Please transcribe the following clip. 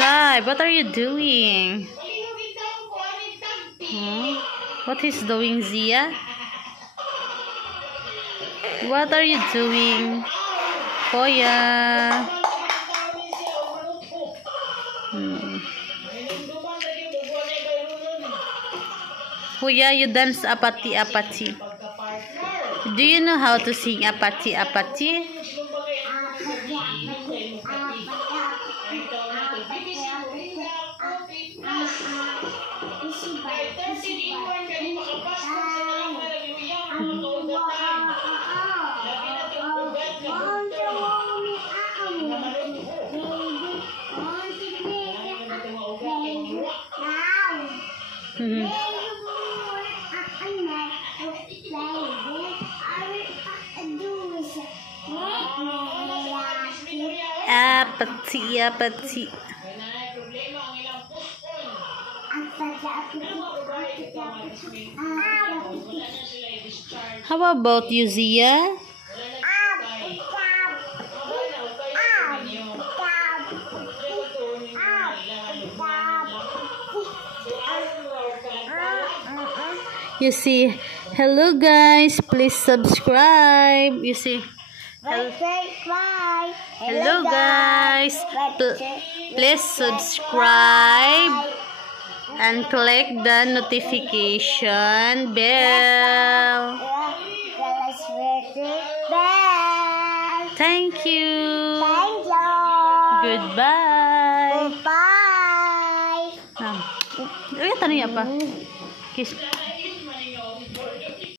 Sai, what are you doing? What is doing, Zia? What are you doing? Koya. Kuya, you dance apati-apati. Do you know how to sing apati-apati? Apati-apati. How about you, Zia? You see, hello guys, please subscribe. You see, hello guys, please subscribe and click the notification bell. Thank you. Goodbye. Goodbye. Tanya apa? Kiss.